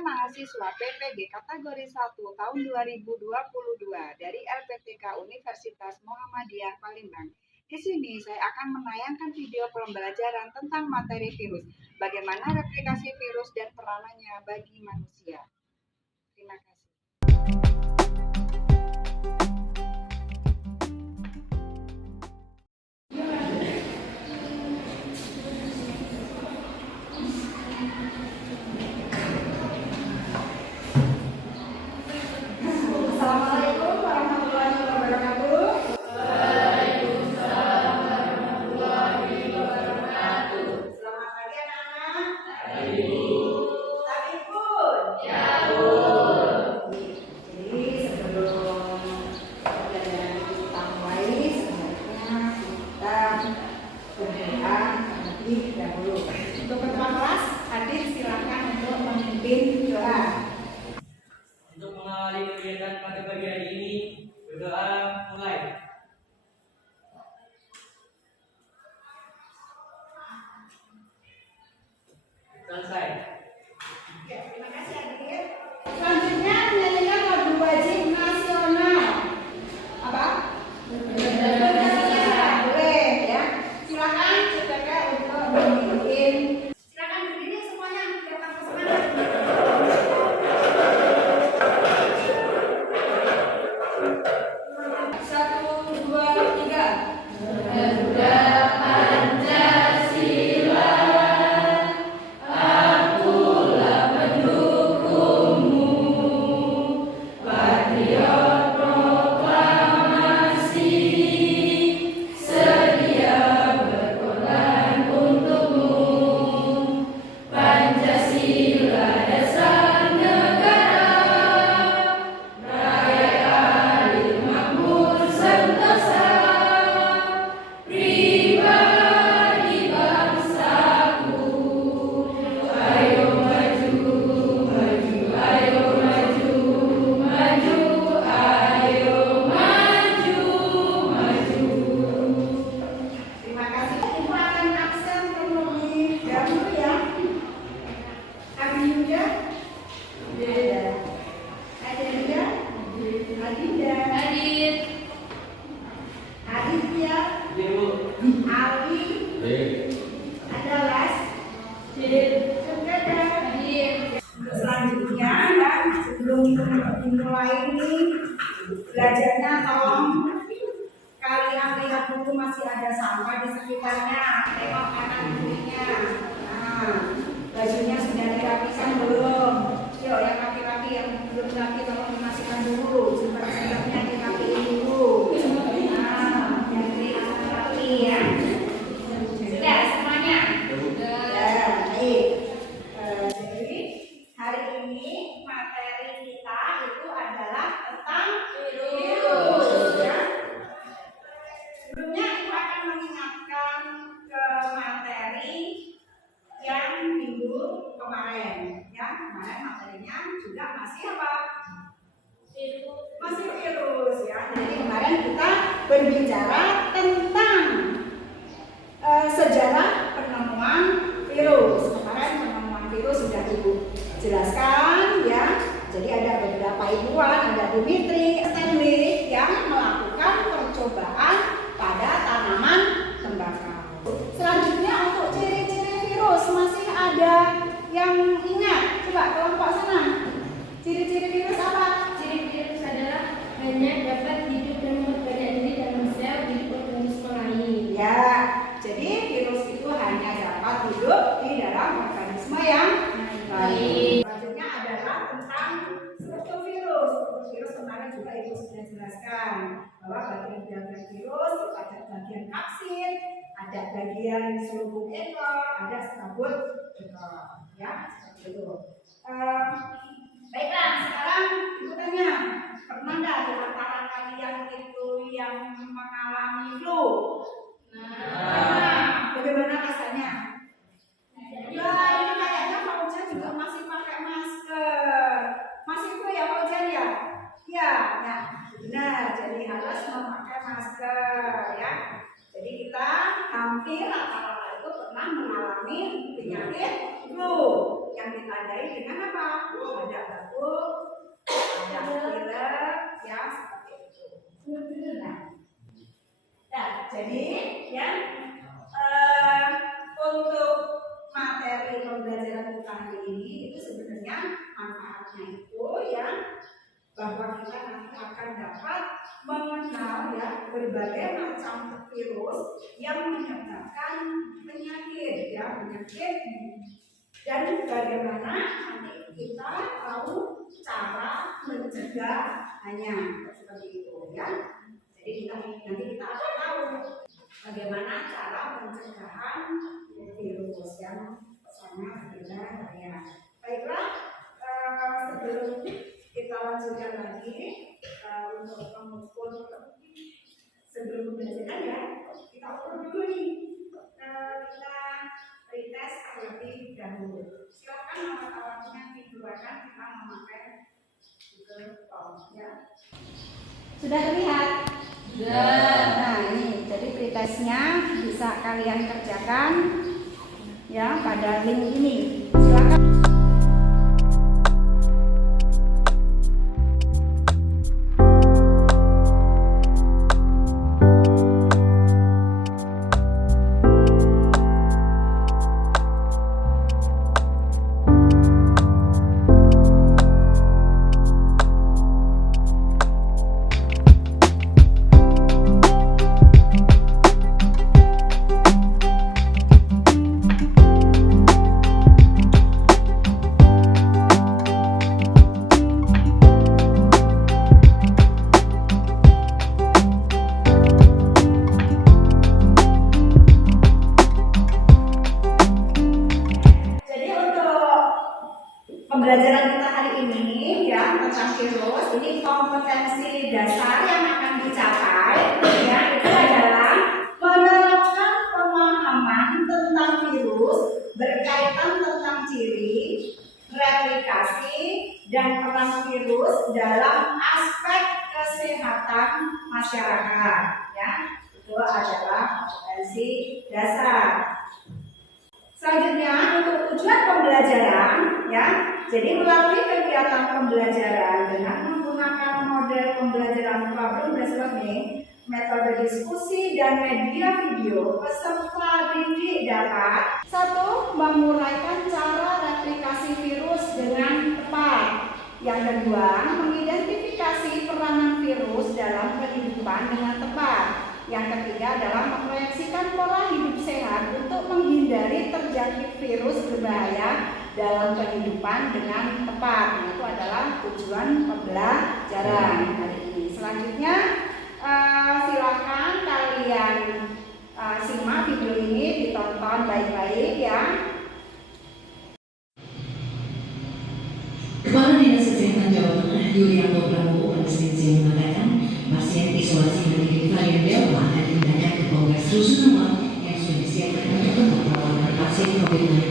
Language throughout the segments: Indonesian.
Pasangan mahasiswa PPG kategori 1 tahun 2022 dari LPTK Universitas Muhammadiyah Palembang. Di sini saya akan menayangkan video pembelajaran tentang materi virus, bagaimana replikasi virus dan peranannya bagi manusia. Terima kasih. Assalamualaikum warahmatullahi wabarakatuh. Waalaikumsalam warahmatullahi wabarakatuh. Selamat pagi anak-anak. Pagi, Bu. Pagi Bun. Ya, Bu. Jadi sebelum pembelajaran kita mulai, sebaiknya kita berdoa terlebih dahulu. Untuk ketua kelas hadir, silakan untuk memimpin doa. Untuk mengawali kegiatan pada pagi hari ini, berdoa mulai. Selesai. Oke, terima kasih hadir. Selanjutnya menyanyikan lagu wajib nasional. Apa? Boleh ya. Silakan saudara untuk memimpin. Silakan berdiri semuanya biar tambah semangat. Satu, dua, tiga. Garuda Pancasila, akulah pendukungmu, patriot proklamasi, sedia berkorban untukmu. Pancasila dasar negara, rakyat adil makmur sentosa, pribadi bangsaku. Ayo maju, maju, ayo maju, maju, ayo maju, maju. Terima kasih. Ibu akan absen terlebih dahulu ya. Abi Yuda, Yuda, Adinda, Adinda, Hadir. Aditya, Ibu. Ali, Adalas, Sugada. Selanjutnya ya, sebelum dimulai ini belajarnya tolong kalian lihat dulu masih ada sampah di sekitarnya, tengok kanan kirinya. Nah, bajunya sudah dirapikan belum? Yuk yang laki-laki yang belum rapi tolong dimasukkan dulu, jilbab-jilbabnya dirapiin dulu. Nah, yang rapi ya. Sudah semuanya? Ya, baik. Jadi hari ini materi kita itu adalah tentang virus ya. Sebelumnya Ibu akan mengingatkan ke materi yang minggu kemarin ya. Kemarin materinya juga masih apa? Masih virus ya. Jadi kemarin kita berbicara tentang sejarah penemuan virus. Kemarin penemuan virus sudah Ibu jelaskan ya. Jadi ada beberapa ilmuwan, ada Dimitri Stanley yang melakukan percobaan pada tanaman tembakau. Selanjutnya untuk ciri-ciri virus masih ada yang ingat? Coba kelompok sana. Ciri-ciri virus apa? Ciri virus adalah hanya dapat hidup dan memperbanyak diri dalam sel hidup organisme lain. Ya, jadi virus itu hanya dapat hidup di dalam organisme yang lain. Selanjutnya adalah tentang struktur virus. Struktur virus kemarin juga Ibu sudah jelaskan bahwa bagian-bagian virus itu ada bagian kapsid, ada bagian selubung ekor, ada serabut ekor. Ya, seperti itu. Baiklah, sekarang Ibu tanya, pernah nggak di antara kalian itu yang mengalami flu? Nah, bagaimana rasanya? Ya, ini kayaknya Fauzan juga masih pakai masker. Masih flu ya Fauzan ya? Ya, nah, benar. Jadi harus memakai masker ya. Jadi kita hampir rata-rata itu pernah mengalami penyakit flu yang ditandai dengan apa? Jadi ya untuk materi pembelajaran kita hari ini itu sebenarnya manfaatnya itu ya bahwa kita nanti akan dapat mengenal ya berbagai macam virus yang menyebabkan penyakit dan bagaimana nanti kita tahu cara mencegahnya seperti itu ya. Jadi nanti kita akan tahu bagaimana cara pencegahan virus yang sangat berbahaya. Baiklah, sebelum kita lanjutkan lagi untuk mengukur sebelum pembelajaran ya, kita ukur dulu nih. Kita retest terlebih dahulu. Silakan alat-alatnya dikeluarkan, kita memakai Google Form ya. Sudah terlihat? Sudah. Nah ini jadi pretestnya bisa kalian kerjakan ya pada link ini. Silakan. Pembelajaran kita hari ini ya tentang virus, ini kompetensi dasar yang akan dicapai ya itu adalah menerapkan pemahaman tentang virus berkaitan tentang ciri, replikasi, dan peran virus dalam aspek kesehatan masyarakat ya. Itu adalah kompetensi dasar. Selanjutnya untuk tujuan pembelajaran ya, jadi melalui kegiatan pembelajaran dengan menggunakan model pembelajaran problem based learning, metode diskusi dan media video, peserta didik dapat 1. Menguraikan cara replikasi virus dengan tepat. Yang kedua, mengidentifikasi peranan virus dalam kehidupan dengan tepat. Yang ketiga adalah memproyeksikan pola hidup sehat untuk menghindari terjangkit virus berbahaya dalam kehidupan dengan tepat. Nah, itu adalah tujuan pembelajaran hari ini. Selanjutnya silakan kalian simak video ini, ditonton baik-baik ya. Kepala Dinas Kesehatan Jawa Tengah Yulianto Prabowo pada Senin siang mengatakan pasien isolasi mandiri varian Delta akan dipindahkan ke Kongres Rusunawa yang sudah disiapkan untuk tempat perawatan pasien COVID-19.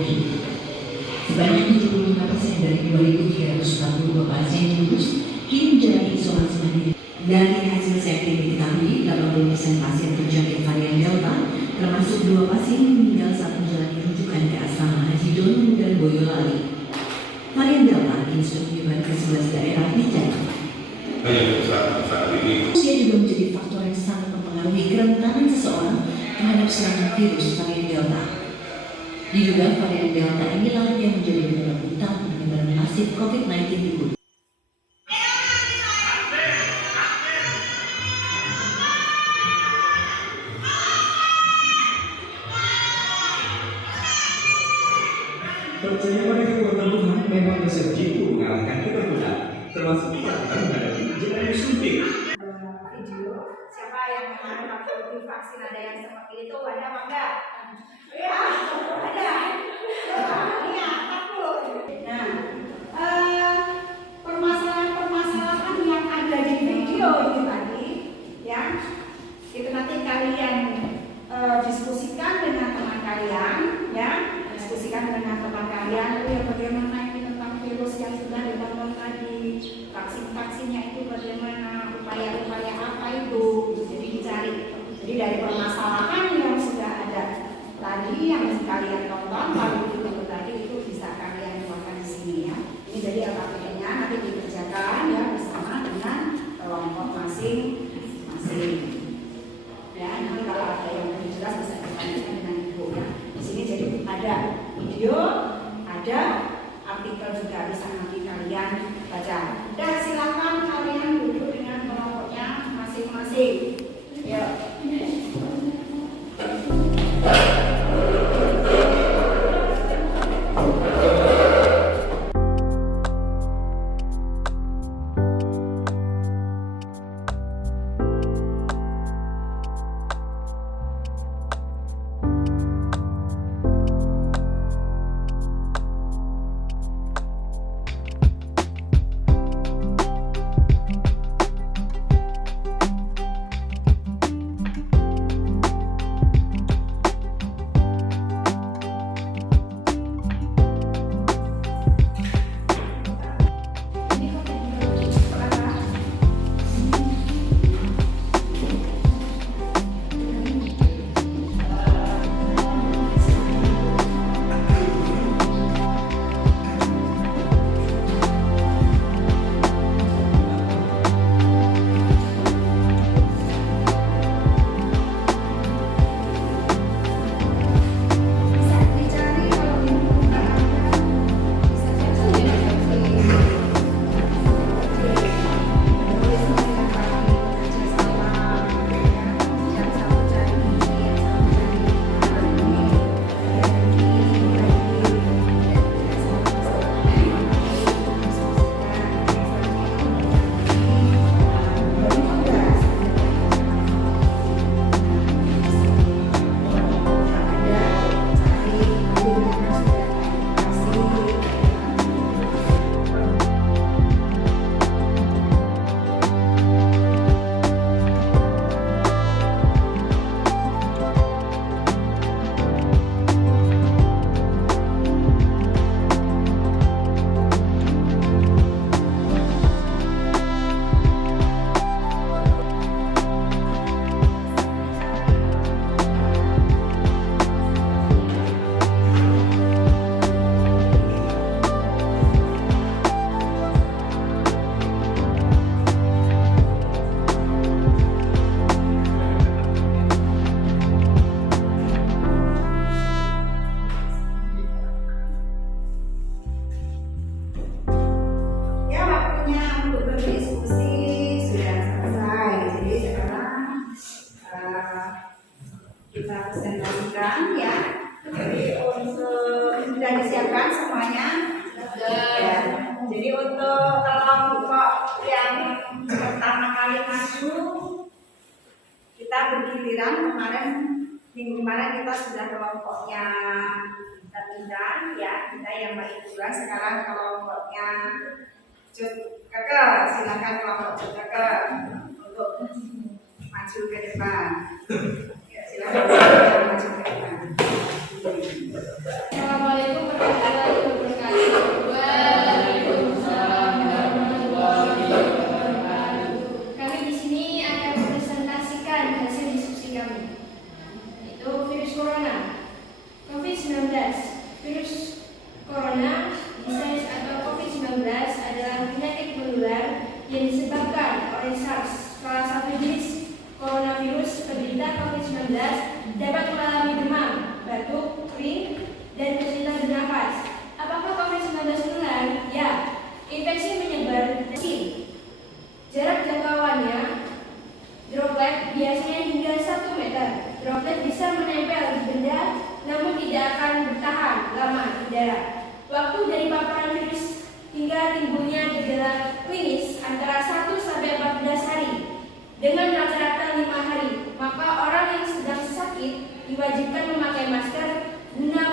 Sebanyak 75% dari 2.342 pasien yang lulus kini menjalani isolasi mandiri. Dari hasil sampling diketahui 80% pasien terjangkit varian Delta, termasuk 2 pasien yang meninggal saat menjalani rujukan ke asrama Haji Dono dan Boyolali. Varian Delta kini sudah menyebar ke 11 daerah di Jakarta. Usia juga menjadi faktor yang sangat mempengaruhi kerentanan seseorang terhadap serangan virus varian Delta. Diduga varian Delta inilah yang menjadi penyebab utama penyebaran masif COVID-19 di Kudu. Percaya pada kekuatan Tuhan memang bisa jitu mengalahkan ketakutan, termasuk ketakutan menghadapi jalan suntik. Video siapa yang kemarin waktu divaksin ada yang seperti itu, ada apa enggak? Ya, ada. Iya, takut. Nah, permasalahan-permasalahan yang ada di video ini tadi, ya, itu nanti kalian diskusikan dengan teman kalian, ya. Diskusikan dengan teman kalian ya bagaimana ini tentang virus yang sudah ditonton tadi, vaksin-vaksinnya itu bagaimana, upaya-upaya apa itu, jadi dicari. Jadi dari permasalahan yang sudah ada tadi yang kalian tonton lalu itu tadi itu bisa kalian buatkan di sini ya. Ini jadi LKPD-nya nanti dikerjakan ya bersama dengan kelompok masing-masing. Ya nanti kalau ada Jadi untuk kelompok yang pertama kali masuk, kita bergiliran. Minggu kemarin kita sudah kelompoknya terpindah ya, kita yang baik bulan. Sekarang kelompoknya Kakak, silakan kelompok Kakak untuk maju ke depan. Ya, silakan maju ke depan. Assalamualaikum warahmatullahi wabarakatuh. Waalaikumsalam warahmatullahi wabarakatuh. Kami di sini akan mempresentasikan hasil diskusi kami, yaitu virus corona, COVID-19. Virus corona, disease atau COVID-19 adalah penyakit menular yang disebabkan oleh SARS. Salah satu jenis coronavirus penderita COVID-19 dapat mengalami demam, batuk, kering, dan kesulitan bernafas. Apakah COVID-19 menular? Ya, infeksi menyebar dari skin. Jarak jangkauannya droplet biasanya hingga 1 meter. Droplet bisa menempel di benda, namun tidak akan bertahan lama di udara. Waktu dari paparan virus hingga timbulnya gejala klinis antara 1 sampai 14 hari, dengan rata-rata 5 hari. Maka orang yang sedang sakit diwajibkan memakai masker guna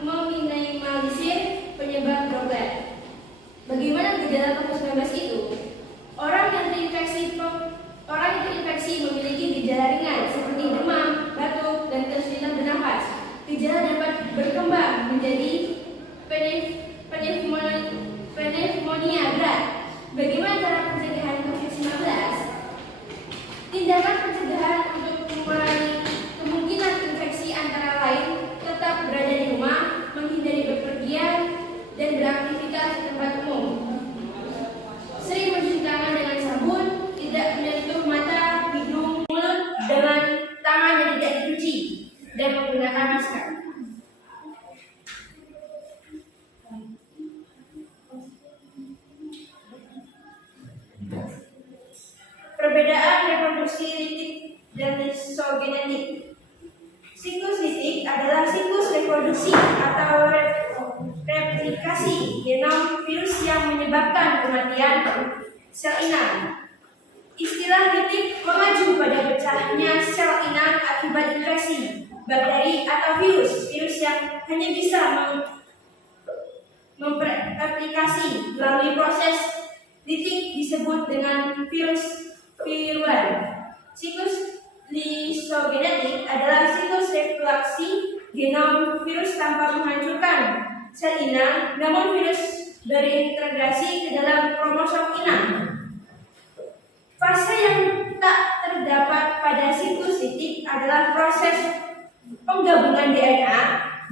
meminimalisir penyebab droplet. Bagaimana gejala COVID-19 itu? Orang yang terinfeksi memiliki gejala ringan seperti demam, batuk, dan kesulitan bernafas. Gejala dapat berkembang menjadi pneumonia berat. Bagaimana cara pencegahan COVID-19? Tindakan pencegahan untuk mengurangi kemungkinan infeksi antara lain tetap berada di rumah, menghindari bepergian, dan beraktivitas di tempat umum. Sering mencuci tangan dengan sabun, tidak menyentuh mata, hidung, mulut dengan tangan yang tidak dicuci, dan menggunakan masker. Perbedaan reproduksi litik dan lisogenetik. Siklus litik adalah siklus reproduksi atau replikasi genom virus yang menyebabkan kematian sel inang. Istilah litik mengacu pada pecahnya sel inang akibat infeksi bakteri atau virus yang hanya bisa memreplikasi melalui proses litik disebut dengan virus virulen. Siklus lisogenetik adalah siklus replikasi genom virus tanpa menghancurkan sel inang, namun virus berintegrasi ke dalam kromosom inang. Fase yang tak terdapat pada siklus litik adalah proses penggabungan DNA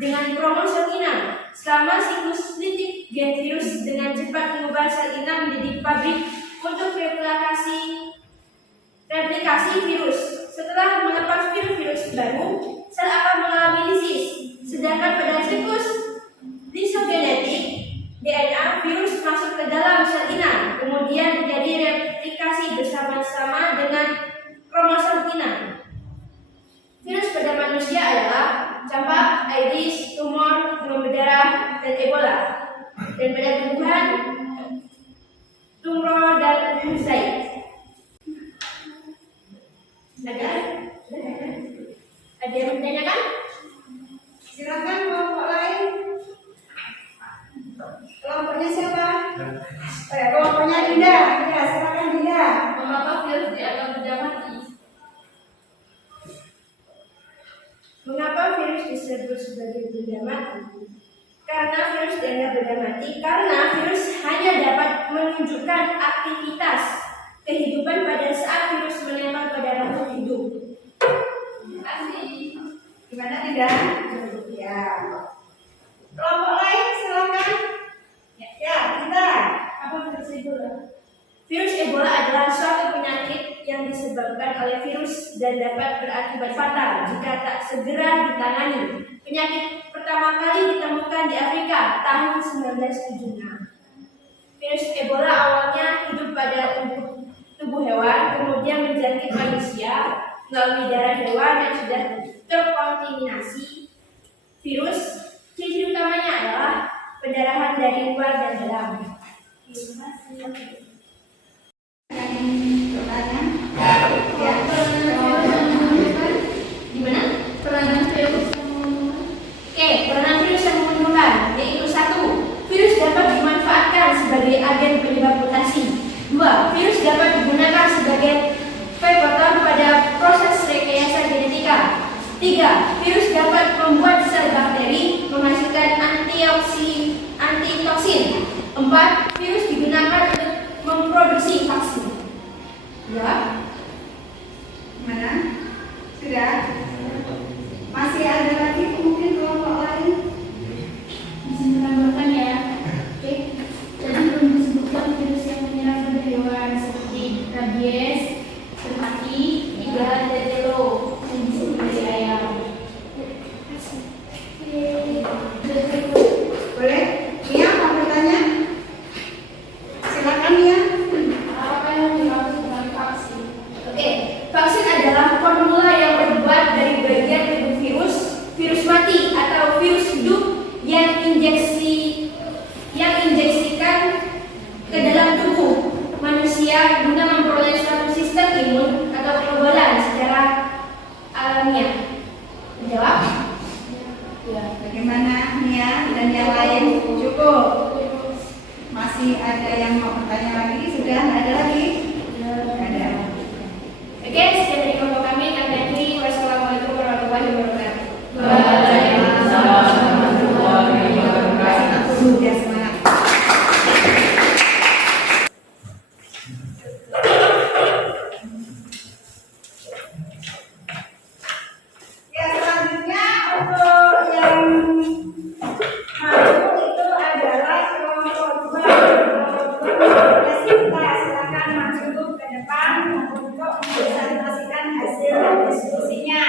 dengan kromosom inang. Selama siklus litik, gen virus dengan cepat mengubah sel inang menjadi pabrik untuk replikasi virus. Setelah melepas virus baru, sel akan mengalami lisis. Sedangkan pada siklus lisogenetik, DNA virus masuk ke dalam sel inang, kemudian terjadi replikasi bersama-sama dengan kromosom inang. Virus pada manusia adalah campak, Aedes, tumor, demam berdarah, dan Ebola. Dan pada tumbuhan, tumor dan mozaik. Ada yang bertanyakan? Silakan kelompok lain. Kelompoknya siapa? Kelompoknya Dinda. Ya, silakan Dinda. Mengapa virus dianggap benda mati? Mengapa virus disebut sebagai benda mati? Karena virus dianggap benda mati karena virus hanya dapat menunjukkan aktivitas kehidupan pada saat virus menempel pada makhluk hidup. Terima kasih. Gimana Dinda? Ya. Kelompok lain silakan. Ya, Dinda. Apa virus Ebola? Virus Ebola adalah suatu penyakit yang disebabkan oleh virus dan dapat berakibat fatal jika tak segera ditangani. Penyakit pertama kali ditemukan di Afrika tahun 1976. Virus Ebola awalnya hidup pada tubuh hewan, kemudian menjangkit manusia melalui darah hewan yang sudah terkontaminasi virus. Ciri utamanya adalah pendarahan dari luar dan dalam. Gimana? Peranan virus yang menular. Oke, peranan virus yang menular yaitu 1. Virus dapat dimanfaatkan sebagai agen penyebab mutasi. 2. Virus dapat digunakan sebagai vektor pada proses rekayasa genetika. 3. Virus dapat membuat sel bakteri menghasilkan antitoksin. 4. Virus digunakan untuk memproduksi vaksin. Ya. Mana? Sudah? Masih ada lagi mungkin kelompok lain? Bisa menambahkan ya. Oke. Tadi belum disebutkan virus yang menyerang pada hewan seperti rabies, termati, dan tetelo yang disebut dari ayam. Boleh? Mia mau bertanya? Silakan Mia. Apa yang dimaksud dengan vaksin? Oke, vaksin adalah formula yang terbuat dari bagian tubuh virus mati atau virus hidup yang injeksikan ke dalam tubuh manusia guna memperoleh suatu sistem imun atau kekebalan secara alamiah. Menjawab? Ya. Bagaimana Mia dan yang lain? Cukup? Masih ada yang mau bertanya lagi? Sudah? Nggak ada lagi? Nggak ada. Oke, sekian dari kelompok kami. Kami akhiri. Wassalamualaikum warahmatullahi wabarakatuh. Waalaikumsalam warahmatullahi wabarakatuh. Sudah semangat. Ya, selanjutnya untuk yang maju itu adalah kelompok 2. Kita silakan maju ke depan untuk mempresentasikan hasil diskusinya.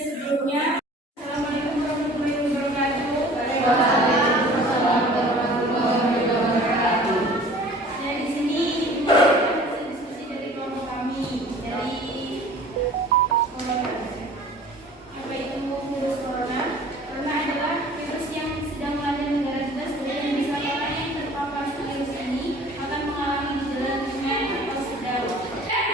Sebelumnya, Assalamualaikum warahmatullahi wabarakatuh. Ya, di sini hasil diskusi dari kelompok kami dari corona. Apa itu virus corona? Corona adalah virus yang sedang melanda negara kita dan wisatawan yang terpapar virus ini akan mengalami gejala ringan atau sedang.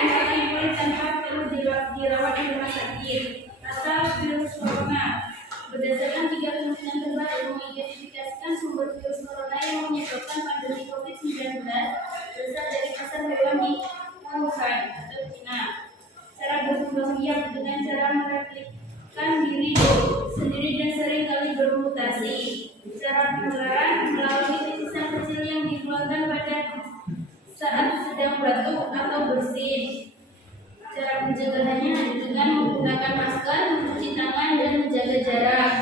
Akan pulih tanpa perlu dirawat di rumah sakit. Asal virus corona. Berdasarkan 3 kemungkinan terbaru mengidentifikasikan sumber virus corona yang menyebabkan pandemi COVID-19 berasal dari pasar hewan di Wuhan atau China. Cara berkembang biak dengan cara mereplikasi diri sendiri dan seringkali bermutasi. Cara penularan melalui titisan kecil yang dikeluarkan pada saat sedang batuk atau bersin. Cara pencegahannya dengan menggunakan masker, mencuci tangan, dan menjaga jarak.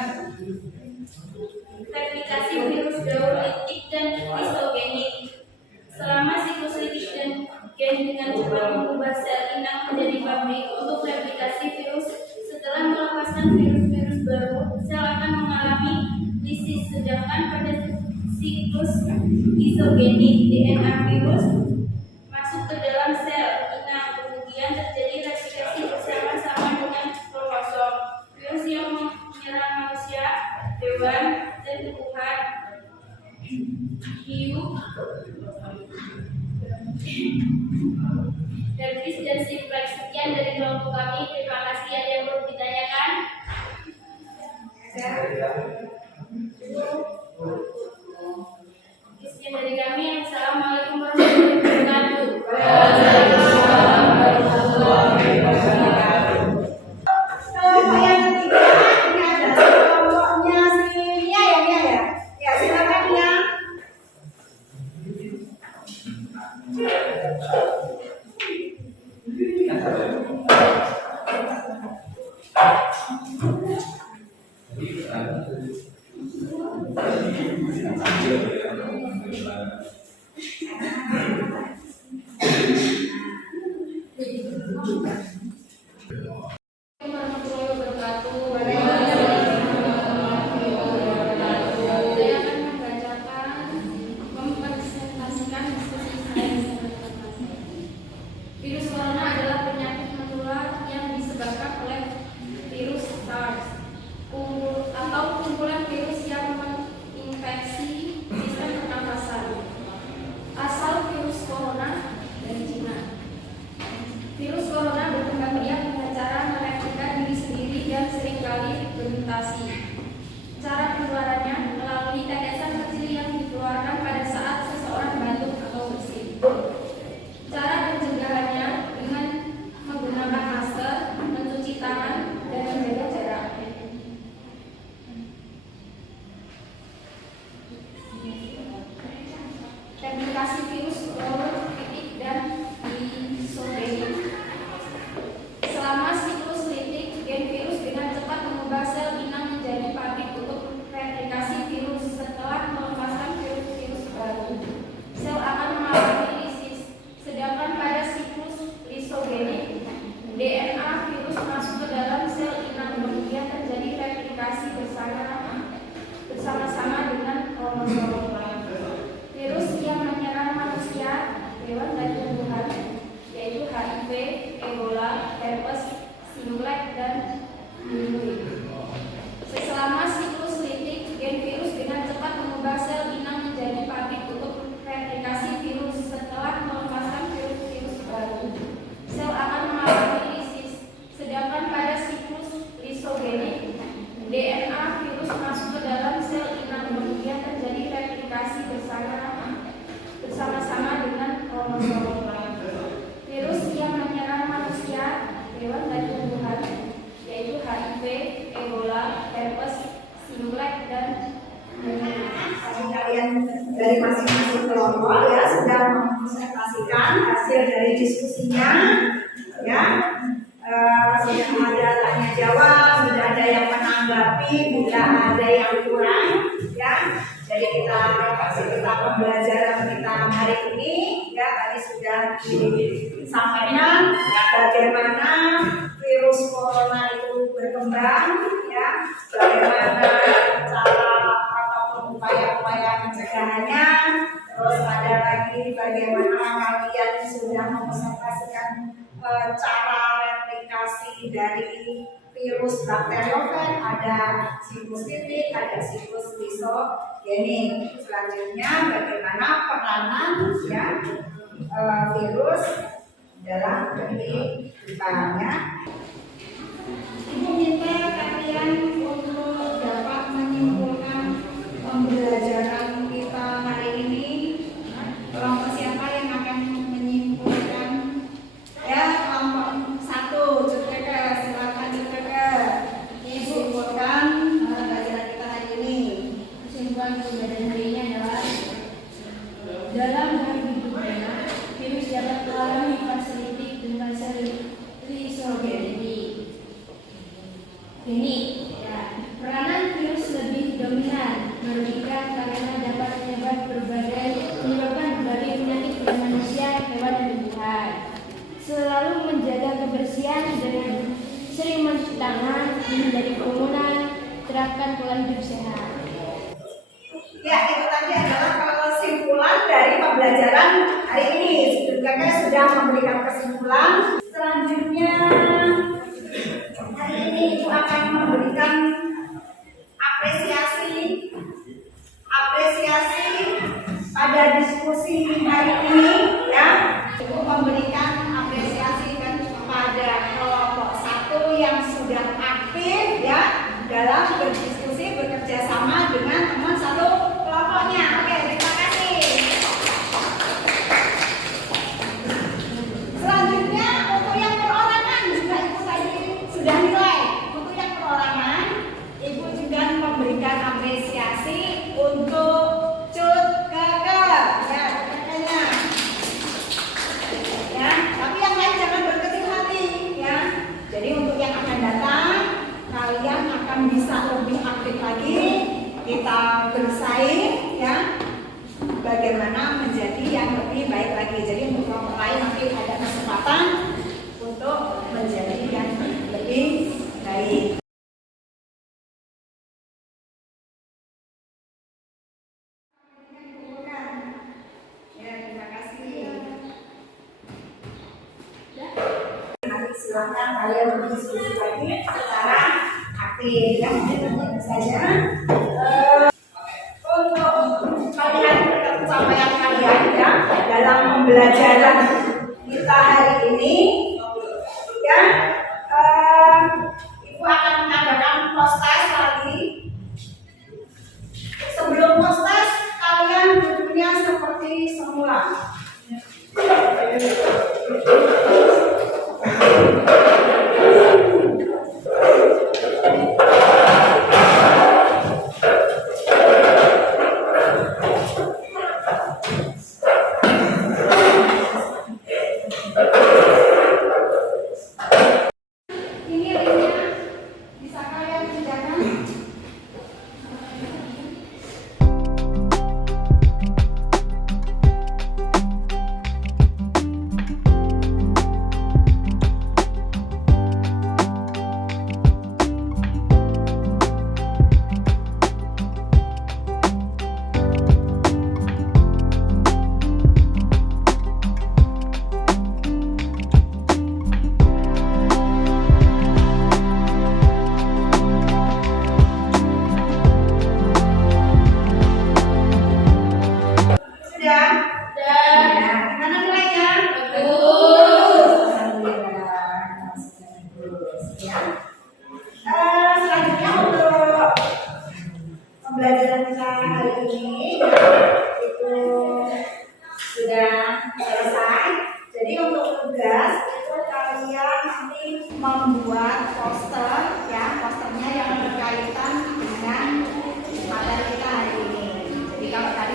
Replikasi virus dauritik dan isogenik. Selama siklus litik dan gen dengan cepat mengubah sel inang menjadi pabrik untuk replikasi virus. Setelah melepaskan virus-virus baru, sel akan mengalami lisis. Sedangkan pada siklus isogenik, DNA virus masuk ke dalam sel inang. Kemudian terjadi replikasi bersama-sama dengan kromosom. Virus yang menyerang manusia, hewan, dan tumbuhan, hiu, dan fish dan simplex. Sekian dari kelompok kami. Terima kasih. Ada yang perlu ditanyakan? Sekian dari kami. Assalamualaikum warahmatullahi wabarakatuh. Kelompok yang ketiga ini adalah kelompoknya si Mia ya Mia ya. Ya silakan Mia. Warahmatullahi wabarakatuh. kalian dari masing-masing kelompok ya sudah mempresentasikan hasil dari diskusinya, ya. Sudah ada tanya jawab, sudah ada yang menanggapi, sudah ada yang kurang, ya. Jadi kita pembelajaran kita hari ini ya tadi sudah disampaikan bagaimana virus corona itu berkembang, ya, bagaimana cara ataupun upaya-upaya pencegahannya, terus ada lagi bagaimana kalian sudah mempresentasikan cara replikasi dari virus bakteriofen, ada siklus titik, ada siklus lisogenik. Selanjutnya bagaimana peranan ya virus dalam kehidupannya. Ibu minta kalian untuk dapat menyimpulkan pembelajaran kita hari ini. Kelompok siapa yang akan menyimpulkan? Ya, kelompok 1, Cuteke, silakan Cuteke. Menyimpulkan pembelajaran kita hari ini. Kesimpulan pembelajaran hari ini adalah dalam hidupnya virus dapat mengalami fase litik dan fase lisogenik. Ini ya, peranan virus lebih dominan merugikan karena dapat menyebabkan berbagai penyakit pada manusia, hewan, dan tumbuhan. Selalu menjaga kebersihan dengan sering mencuci tangan, menghindari kerumunan, terapkan pola hidup sehat. Ya, itu tadi adalah kesimpulan dari pembelajaran hari ini. Kakak sudah memberikan kesimpulan. Selanjutnya hari ini Ibu akan memberikan apresiasi pada diskusi hari ini, ya. Ibu memberikan apresiasi kepada kelompok 1 yang sudah aktif ya dalam berdiskusi bekerja sama dengan teman satu kelompoknya. Oke, terima kasih. Selanjutnya untuk yang perorangan juga Ibu tadi sudah nilai. Untuk yang perorangan Ibu juga memberikan apresiasi untuk Cut Kakak, ya, kakaknya. Ya, tapi yang lain jangan berkecil hati, ya. Jadi untuk yang akan datang, kalian akan bisa lebih aktif lagi. Kita bersaing, ya. Bagaimana menjadi yang lebih baik lagi. Jadi untuk kelompok lain nanti ada kesempatan untuk menjadi yang lebih baik. Ya, terima kasih. Nanti silakan kalian berdiskusi lagi secara aktif, ya. Mungkin saja untuk kalian pencapaian kalian ya dalam pembelajaran kita hari ini, ya. Ibu akan mengadakan post-test lagi. Sebelum post-test kalian duduknya seperti semula. Ini linknya bisa kalian kerjakan. Sudah? Ya, gimana nilainya? Alhamdulillah. Ya. Selanjutnya untuk pembelajaran kita hari ini itu sudah selesai. Jadi untuk tugas itu kalian nanti membuat poster, ya, posternya yang berkaitan dengan materi kita hari ini. Jadi kalau tadi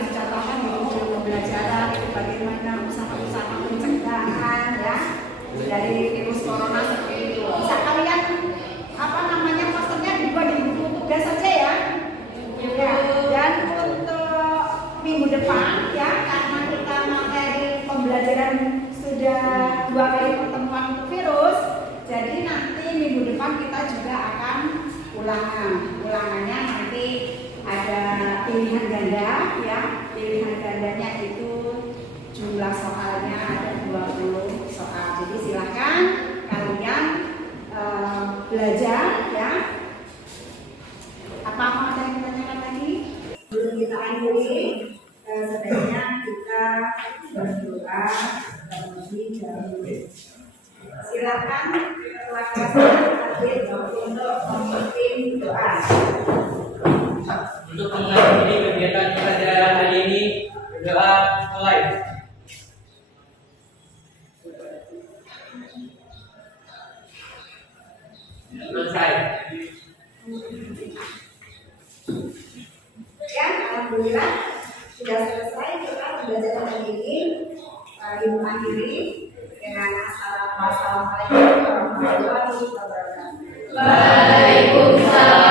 sudah 2 kali pertemuan untuk virus, jadi nanti minggu depan kita juga akan ulangan. Ulangannya nanti ada pilihan ganda ya. Pilihan gandanya itu jumlah soalnya ada 20 soal. Jadi silakan kalian belajar ya. Apa ada yang ditanyakan lagi? Sebelum kita akhiri, sebaiknya kita berdoa terlebih dahulu. Silakan ketua kelas hadir untuk memimpin doa. Untuk mengakhiri kegiatan pelajaran hari ini, berdoa mulai. Selesai. Ya, alhamdulillah sudah selesai kita pembelajaran hari ini. Ibu akhiri dengan assalamualaikum warahmatullahi wabarakatuh. Waalaikumsalam.